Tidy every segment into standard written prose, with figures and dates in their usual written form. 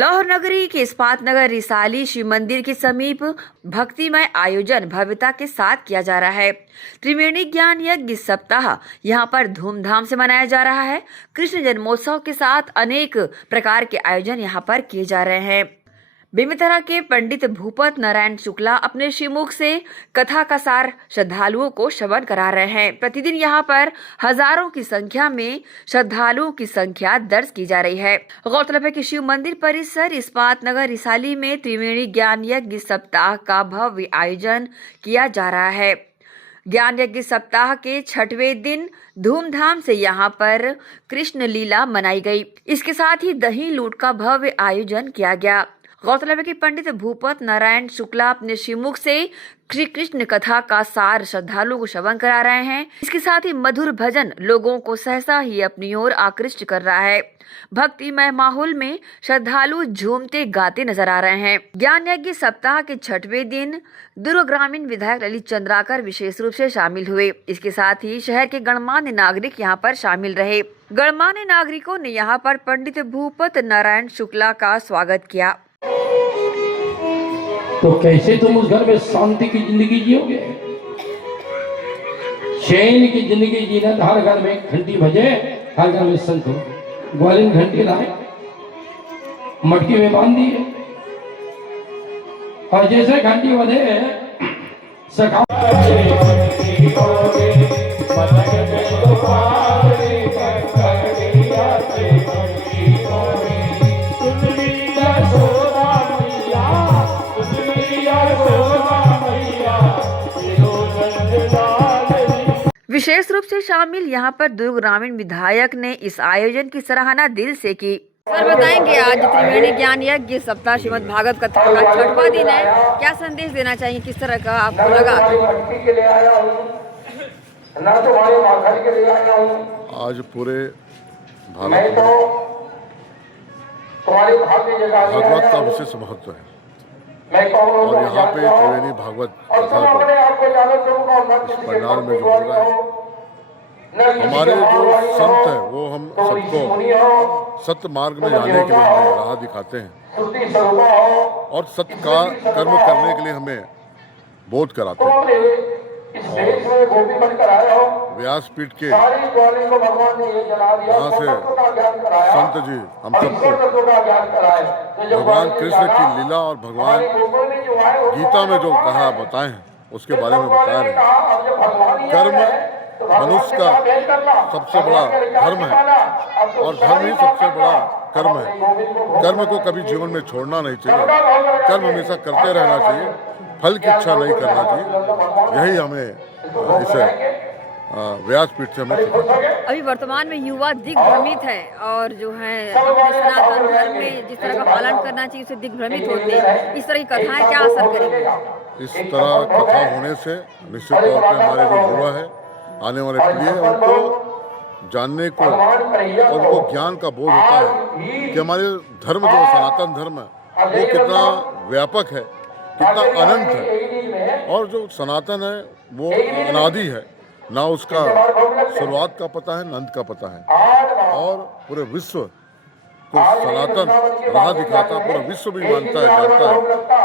लाहौर नगरी के इस्पात नगर रिसाली शिव मंदिर के समीप भक्तिमय आयोजन भव्यता के साथ किया जा रहा है। त्रिवेणी ज्ञान यज्ञ सप्ताह यहां पर धूमधाम से मनाया जा रहा है। कृष्ण जन्मोत्सव के साथ अनेक प्रकार के आयोजन यहां पर किए जा रहे हैं। बेमेतरा के पंडित भूपत नारायण शुक्ला अपने श्रीमुख से कथा का सार श्रद्धालुओं को श्रवण करा रहे हैं। प्रतिदिन यहाँ पर हजारों की संख्या में श्रद्धालुओं की संख्या दर्ज की जा रही है। गौरतलब है कि शिव मंदिर परिसर इस्पात नगर रिसाली में त्रिवेणी ज्ञान यज्ञ सप्ताह का भव्य आयोजन किया जा रहा है। ज्ञान यज्ञ सप्ताह के 6वें दिन धूमधाम से यहाँ पर कृष्ण लीला मनाई गई। इसके साथ ही दही लूट का भव्य आयोजन किया गया। गौरतलब है कि पंडित भूपत नारायण शुक्ला अपने श्रीमुख से श्री कृष्ण कथा का सार श्रद्धालुओं को श्रवण करा रहे हैं। इसके साथ ही मधुर भजन लोगों को सहसा ही अपनी ओर आकृष्ट कर रहा है। भक्तिमय माहौल में श्रद्धालु झूमते गाते नजर आ रहे हैं। ज्ञान यज्ञ सप्ताह के 6वें दिन दुर्ग ग्रामीण विधायक ललित चंद्राकर विशेष रूप से शामिल हुए। इसके साथ ही शहर के गणमान्य नागरिक यहाँ पर शामिल रहे। गणमान्य नागरिकों ने यहाँ पर पंडित भूपत नारायण शुक्ला का स्वागत किया। तो कैसे तुम उस घर में शांति की जिंदगी जियोगे? चैन की जिंदगी जीना हर घर में घंटी बजे, हर घर में संत हो। ग्वालिन घंटी लाए, मटकी में बांध दिए, और जैसे घंटी बजे सखा विशेष रूप से शामिल यहाँ पर दुर्ग ग्रामीण विधायक ने इस आयोजन की सराहना दिल से की। सर बताएंगे, आज त्रिवेणी ज्ञान यज्ञ सप्ताह श्रीमद् भागवत कथा का 6वां दिन है, क्या संदेश देना चाहिए, किस तरह का आपको लगा? आज पूरे भारत में भागवत का विशेष महत्व है और यहाँ पे त्रिवेणी भागवत कथा इस पंडाल में जो हो रहा है, हमारे जो संत हैं वो हम सबको सत्य मार्ग में जाने के लिए हमें राह दिखाते हैं और सत्य का कर्म करने के लिए हमें बोध कराते हैं। व्यासपीठ के यहाँ से संत जी हम सबको भगवान कृष्ण की लीला और भगवान गीता में जो कहा बताए हैं उसके बारे में बता रहे हैं। कर्म मनुष्य का सबसे बड़ा धर्म है और धर्म ही सबसे बड़ा कर्म है। कर्म को कभी जीवन में छोड़ना नहीं चाहिए, कर्म हमेशा करते रहना चाहिए, फल की इच्छा नहीं करना चाहिए। यही हमें इसे व्यासपीठ से हमें अभी वर्तमान में युवा दिग्भ्रमित है और जो है अपने सनातन धर्म में जिस तरह का पालन करना चाहिए उसे दिग्भ्रमित होते हैं। इस तरह की कथाएं क्या असर करेंगी? इस तरह कथा होने से निश्चित तौर पे हमारे जो युवा है, आने वाले पीढ़ी है, उनको जानने को और उनको ज्ञान का बोध होता है कि हमारे धर्म जो सनातन धर्म है वो कितना व्यापक है, कितना अनंत है और जो सनातन है वो अनादि है, ना उसका शुरुआत का पता है, ना अंत का पता है और पूरे विश्व को सनातन राह दिखाता, पूरा विश्व भी मानता है, जानता है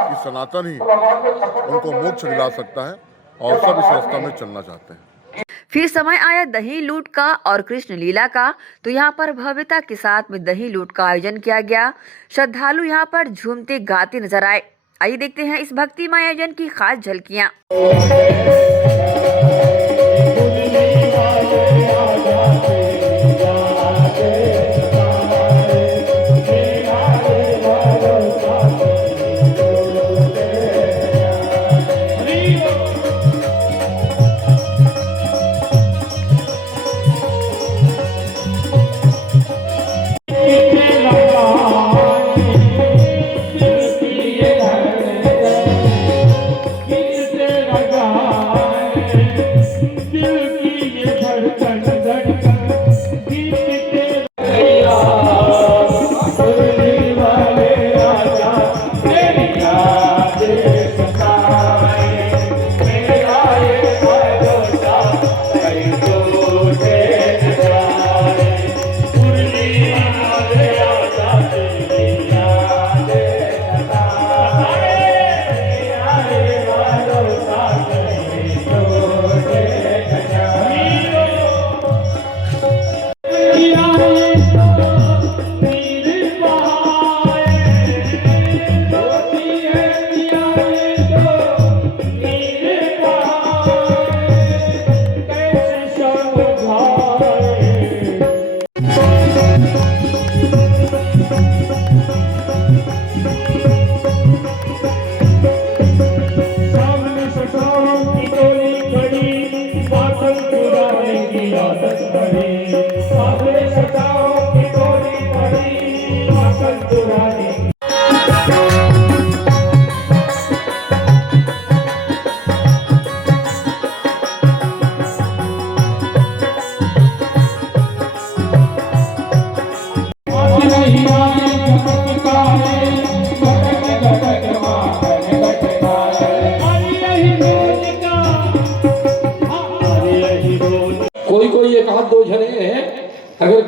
कि सनातन ही उनको मोक्ष दिला सकता है और सब इस रास्ते में चलना चाहते हैं। फिर समय आया दही लूट का और कृष्ण लीला का, तो यहाँ पर भव्यता के साथ में दही लूट का आयोजन किया गया। श्रद्धालु यहाँ पर झूमते गाते नजर आए। आइए देखते हैं इस भक्तिमय आयोजन की खास झलकियाँ।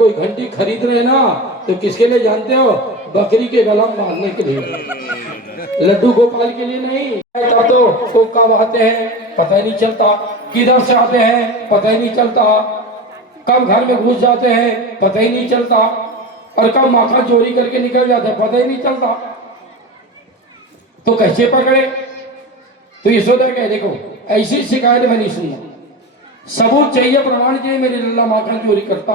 कोई घंटी खरीद रहे ना तो किसके लिए जानते हो? बकरी के गला में मारने के लिए, लड्डू गोपाल के लिए नहीं। तो वो कब आते हैं पता ही नहीं चलता, किधर से आते हैं पता ही नहीं चलता, कब घर में घुस जाते हैं पता ही नहीं चलता, और कब माखन चोरी करके निकल जाते हैं पता ही नहीं चलता। तो कैसे पकड़े? तो यशोदा कह देखो ऐसी शिकायत मैं नहीं सुनना, सबूत चाहिए, प्रमाण चाहिए मेरी लल्ला माखन चोरी करता।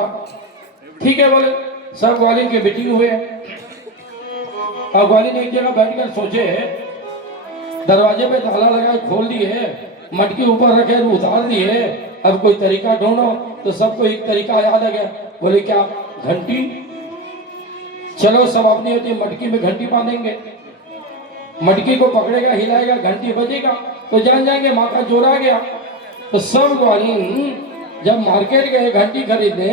ठीक है बोले, सब ग्वालिन के मीटिंग हुए और ग्वालिन एक जगह बैठकर सोचे, दरवाजे पे ताला लगा खोल दिए, मटकी ऊपर रखे उतार दिए, अब कोई तरीका ढूंढो। तो सबको एक तरीका याद आ गया, बोले क्या? घंटी। चलो सब अपनी होती मटकी में घंटी बांधेंगे, मटकी को पकड़ेगा हिलाएगा घंटी बजेगा तो जान जाएंगे माखन चोर आ गया। तो सब ग्वालिन जब मार्केट गए घंटी खरीदने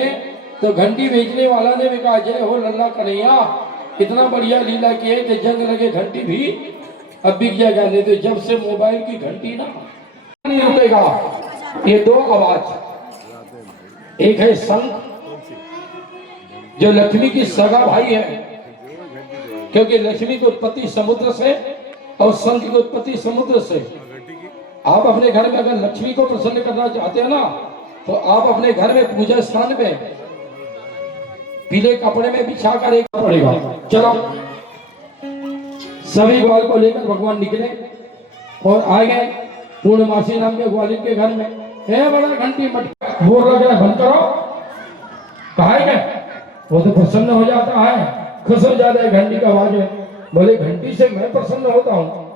तो घंटी बेचने वाला ने भी कहा जय हो लल्ला कन्हैया, इतना बढ़िया लीला किए कि जंग लगे घंटी भी अब बिक जाएगा। नहीं तो जब से मोबाइल की घंटी ना नहीं रुकेगा। ये दो आवाज, एक है शंख जो लक्ष्मी की सगा भाई है, क्योंकि लक्ष्मी की उत्पत्ति समुद्र से और शंख की उत्पत्ति समुद्र से। आप अपने घर में अगर लक्ष्मी को प्रसन्न करना चाहते हैं ना तो आप अपने घर में पूजा स्थान पे पीले कपड़े में बिछा कर एक पड़ेगा। चलो सभी ग्वाल को लेकर भगवान निकले और आ गए पूर्णमासी नाम के ग्वालिन के घर में। है बड़ा घंटी मटका बोल रहा बंद करो, कहा है क्या? वो तो प्रसन्न हो जाता है, खुश हो जाता है घंटी का आवाज है। बोले घंटी से मैं प्रसन्न होता हूँ।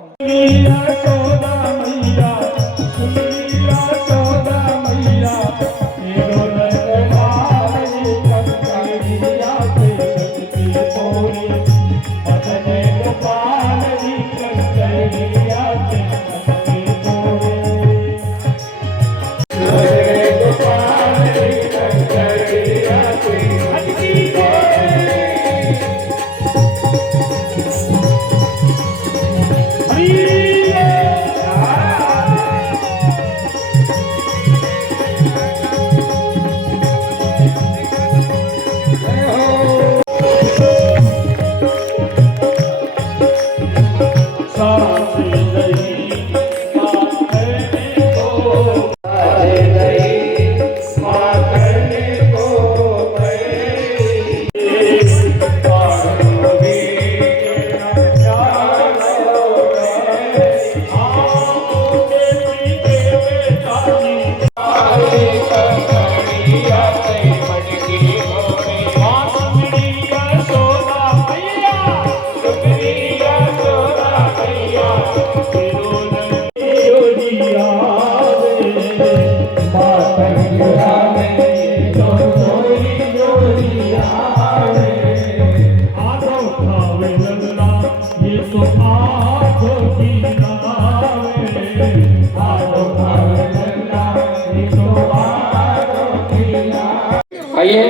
आइए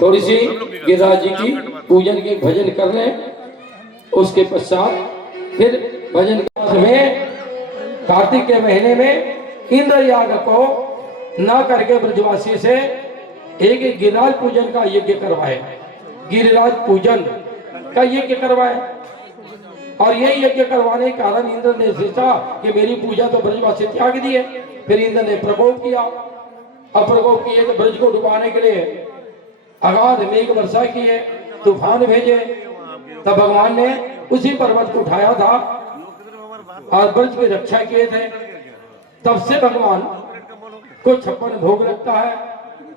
थोड़ी सी गिरिराज जी की पूजन के भजन कर लें, उसके पश्चात फिर भजन में कार्तिक के महीने में इंद्र याग को न करके ब्रजवासी से एक गिरिराज पूजन का यज्ञ करवाए, गिरिराज पूजन का यज्ञ करवाए। और यही यज्ञ करवाने के कारण इंद्र ने सोचा कि मेरी पूजा तो ब्रजवासी त्याग दिए। फिर इंद्र ने प्रकोप किया, अब प्रकोप किए तो ब्रज को डुबाने के लिए अगाध मेघ वर्षा किए, तूफान भेजे। तब भगवान ने उसी पर्वत को उठाया था और ब्रज की रक्षा किए थे। तब से भगवान को 56 भोग लगता है।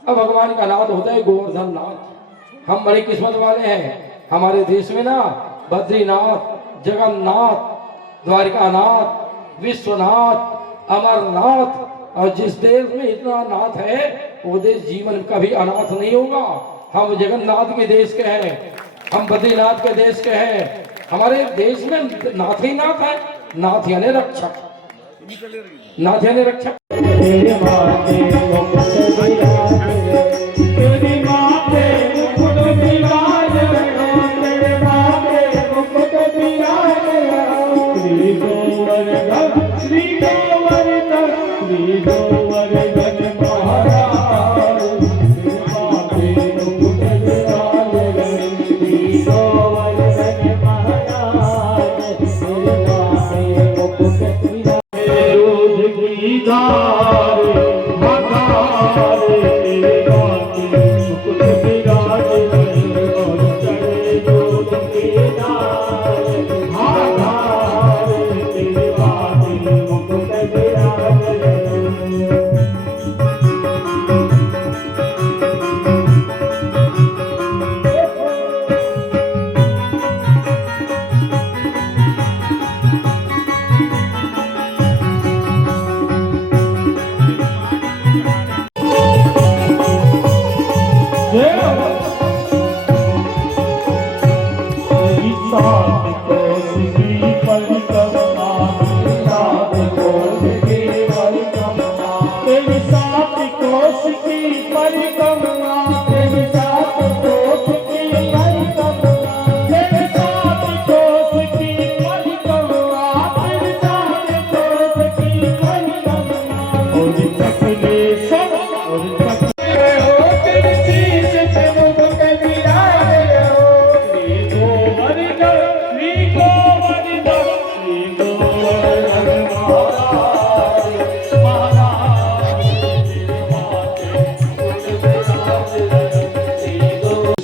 अब भगवान का नाथ होता है गोवर्धन नाथ। हम बड़ी किस्मत वाले हैं, हमारे देश में ना बद्रीनाथ, जगन्नाथ, द्वारिकानाथ, विश्वनाथ, अमरनाथ, और जिस देश में इतना नाथ है वो देश जीवन कभी अनाथ नहीं होगा। हम जगन्नाथ के देश के हैं, हम बद्रीनाथ के देश के हैं। हमारे देश में नाथ ही नाथ है, नाथ यानी रक्षक, नाथ यानी रक्षक।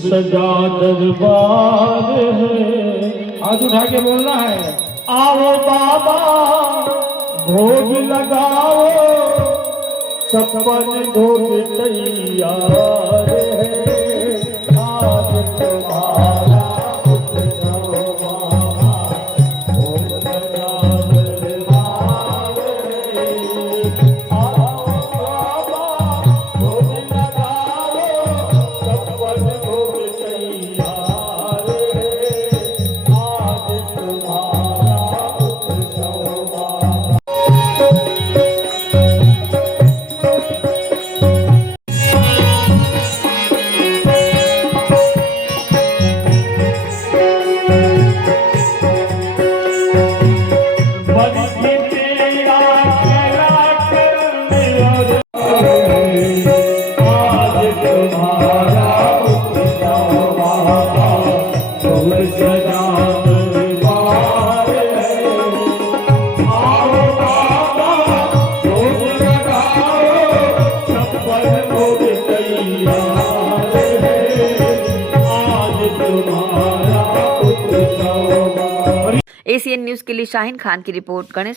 सजा दरबार है। हाथ उठा के बोलना है। आओ बाबा भोग लगाओ, सपन भोग तैयार है। आज तुम्हारा उत्सव मामा, भोग सजा दरबार है। आओ बाबा भोग लगाओ, सपन भोग तैयार है। आज तुम्हारा उत्सव मामा। एसीएन न्यूज के लिए शाहीन खान की रिपोर्ट। गणेश